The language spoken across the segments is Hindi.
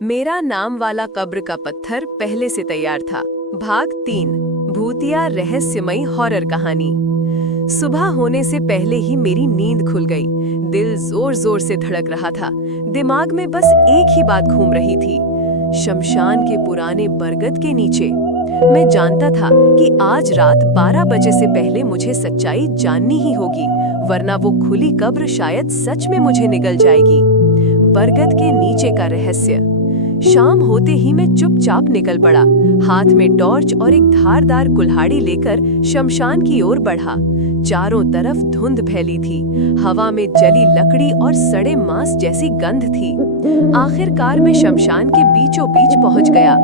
मेरा नाम वाला कब्र का पत्थर पहले से तैयार था। भाग 3 भूतिया रहस्यमयी हॉरर कहानी। सुबह होने से पहले ही मेरी नींद खुल गई। दिल जोर जोर से धड़क रहा था। दिमाग में बस एक ही बात घूम रही थी, शमशान के पुराने बरगद के नीचे। मैं जानता था कि आज रात 12 बजे से पहले मुझे सच्चाई जाननी ही होगी, वरना वो खुली कब्र शायद सच में मुझे निगल जाएगी। बरगद के नीचे का रहस्य। शाम होते ही मैं चुपचाप निकल पड़ा, हाथ में टॉर्च और एक धारदार कुल्हाड़ी लेकर शमशान की ओर बढ़ा। चारों तरफ धुंध फैली थी, हवा में जली लकड़ी और सड़े मांस जैसी गंध थी। आखिरकार मैं शमशान के बीचों बीच पहुंच गया।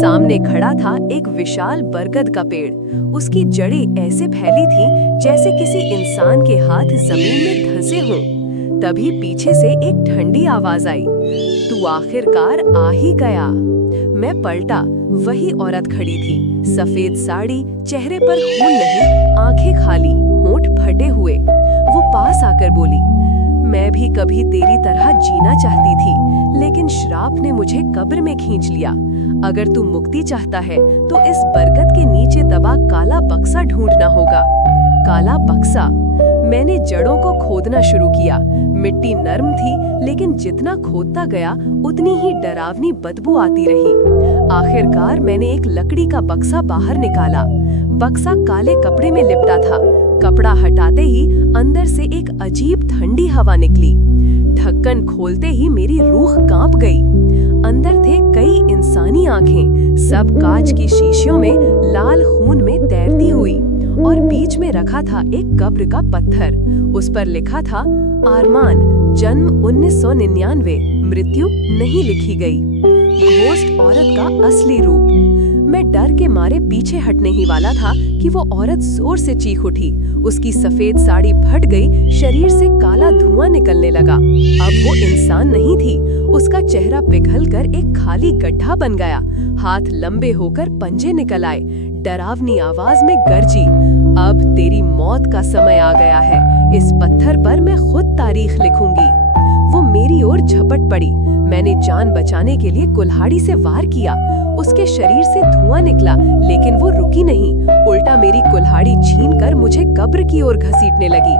सामने खड़ा था एक विशाल बरगद का पेड़। उसकी जड़ें ऐसे फैली थीं जैसे किसी इंसान के हाथ जमीन में धंसे हों। तभी पीछे से एक ठंडी आवाज आई, तू आखिरकार आ ही गया। मैं पलटा, वही औरत खड़ी थी, सफेद साड़ी, चेहरे पर खून नहीं, आंखें खाली, होंठ फटे हुए। वो पास आकर बोली, मैं भी कभी तेरी तरह जीना चाहती थी, लेकिन श्राप ने मुझे कब्र में खींच लिया। अगर तू मुक्ति चाहता है तो इस बरगद के नीचे दबा काला बक्सा ढूंढना होगा। काला बक्सा। मैंने जड़ों को खोदना शुरू किया। मिट्टी नरम थी, लेकिन जितना खोदता गया उतनी ही डरावनी बदबू आती रही। आखिरकार मैंने एक लकड़ी का बक्सा बाहर निकाला। बक्सा काले कपड़े में लिपटा था। कपड़ा हटाते ही अंदर से एक अजीब ठंडी हवा निकली। ढक्कन खोलते ही मेरी रूह कांप गई। अंदर थे कई इंसानी आंखें, सब कांच की शीशियों में लाल खून में तैरती हुई, और बीच में रखा था एक कब्र का पत्थर। उस पर लिखा था, आरमान, जन्म 1999, मृत्यु नहीं लिखी गई। घोस्ट औरत का असली रूप। मैं डर के मारे पीछे हटने ही वाला था कि वो औरत जोर से चीख उठी। उसकी सफेद साड़ी फट गई, शरीर से काला धुआं निकलने लगा। अब वो इंसान नहीं थी, उसका चेहरा पिघलकर एक खाली गड्ढा बन गया। हाथ लंबे होकर पंजे निकल आए। डरावनी आवाज में गर्जी, अब तेरी मौत का समय आ गया है। इस पत्थर पर मैं खुद तारीख लिखूंगी। वो मेरी ओर झपट पड़ी। मैंने जान बचाने के लिए कुल्हाड़ी से वार किया। उसके शरीर से धुआं निकला, लेकिन वो रुकी नहीं, उल्टा मेरी कुल्हाड़ी छीनकर मुझे कब्र की ओर घसीटने लगी।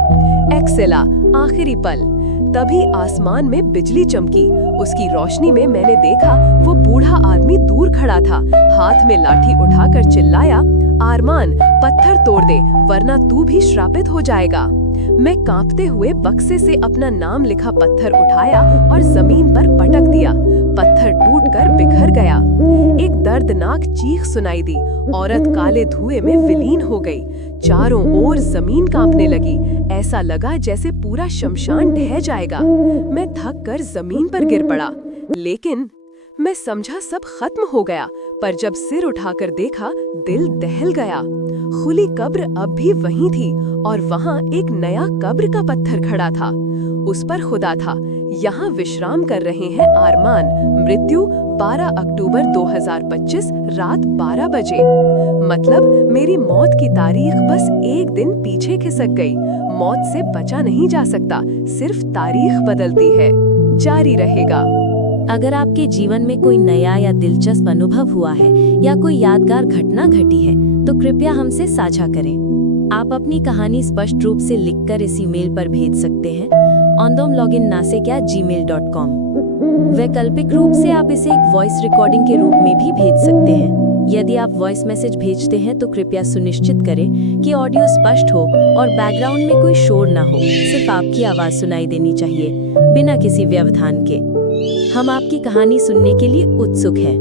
एक्सेला, आखिरी पल। तभी आसमान में बिजली चमकी। उसकी रोशनी में मैंने देखा वो बूढ़ा आदमी दूर खड़ा था। हाथ में लाठी उठाकर चिल्लाया, आरमान, पत्थर तोड़ दे, वरना तू भी श्रापित हो जाएगा। मैं कांपते हुए बक्से से अपना नाम लिखा पत्थर उठाया और जमीन पर पटक दिया। पत्थर टूटकर बिखर गया। एक दर्दनाक चीख सुनाई दी। औरत काले धुएं में विलीन हो गई। चारों ओर जमीन कांपने लगी। ऐसा लगा जैसे पूरा शमशान ढह जाएगा। मैं थक कर जमीन पर गिर पड़ा, लेकिन मैं समझा सब खत्म हो गया। पर जब सिर उठाकर देखा, दिल दहल गया। खुली कब्र अब भी वहीं थी, और वहां एक नया कब्र का पत्थर खड़ा था। उस पर खुदा था, यहाँ विश्राम कर रहे हैं आरमान, मृत्यु 12 अक्टूबर 2025 रात 12 बजे। मतलब मेरी मौत की तारीख बस एक दिन पीछे खिसक गई। मौत से बचा नहीं जा सकता, सिर्फ तारीख बदलती है। जारी रहेगा। अगर आपके जीवन में कोई नया या दिलचस्प अनुभव हुआ है या कोई यादगार घटना घटी है, तो कृपया हमसे साझा करें। आप अपनी कहानी स्पष्ट रूप से लिखकर इस ईमेल पर भेज सकते हैं, ondomlogin@gmail.com। वैकल्पिक रूप से आप इसे एक वॉइस रिकॉर्डिंग के रूप में भी भेज सकते हैं। यदि आप वॉइस मैसेज भेजते हैं तो कृपया सुनिश्चित करें कि ऑडियो स्पष्ट हो और बैकग्राउंड में कोई शोर न हो। सिर्फ आपकी आवाज सुनाई देनी चाहिए, बिना किसी व्यवधान के। हम आपकी कहानी सुनने के लिए उत्सुक हैं।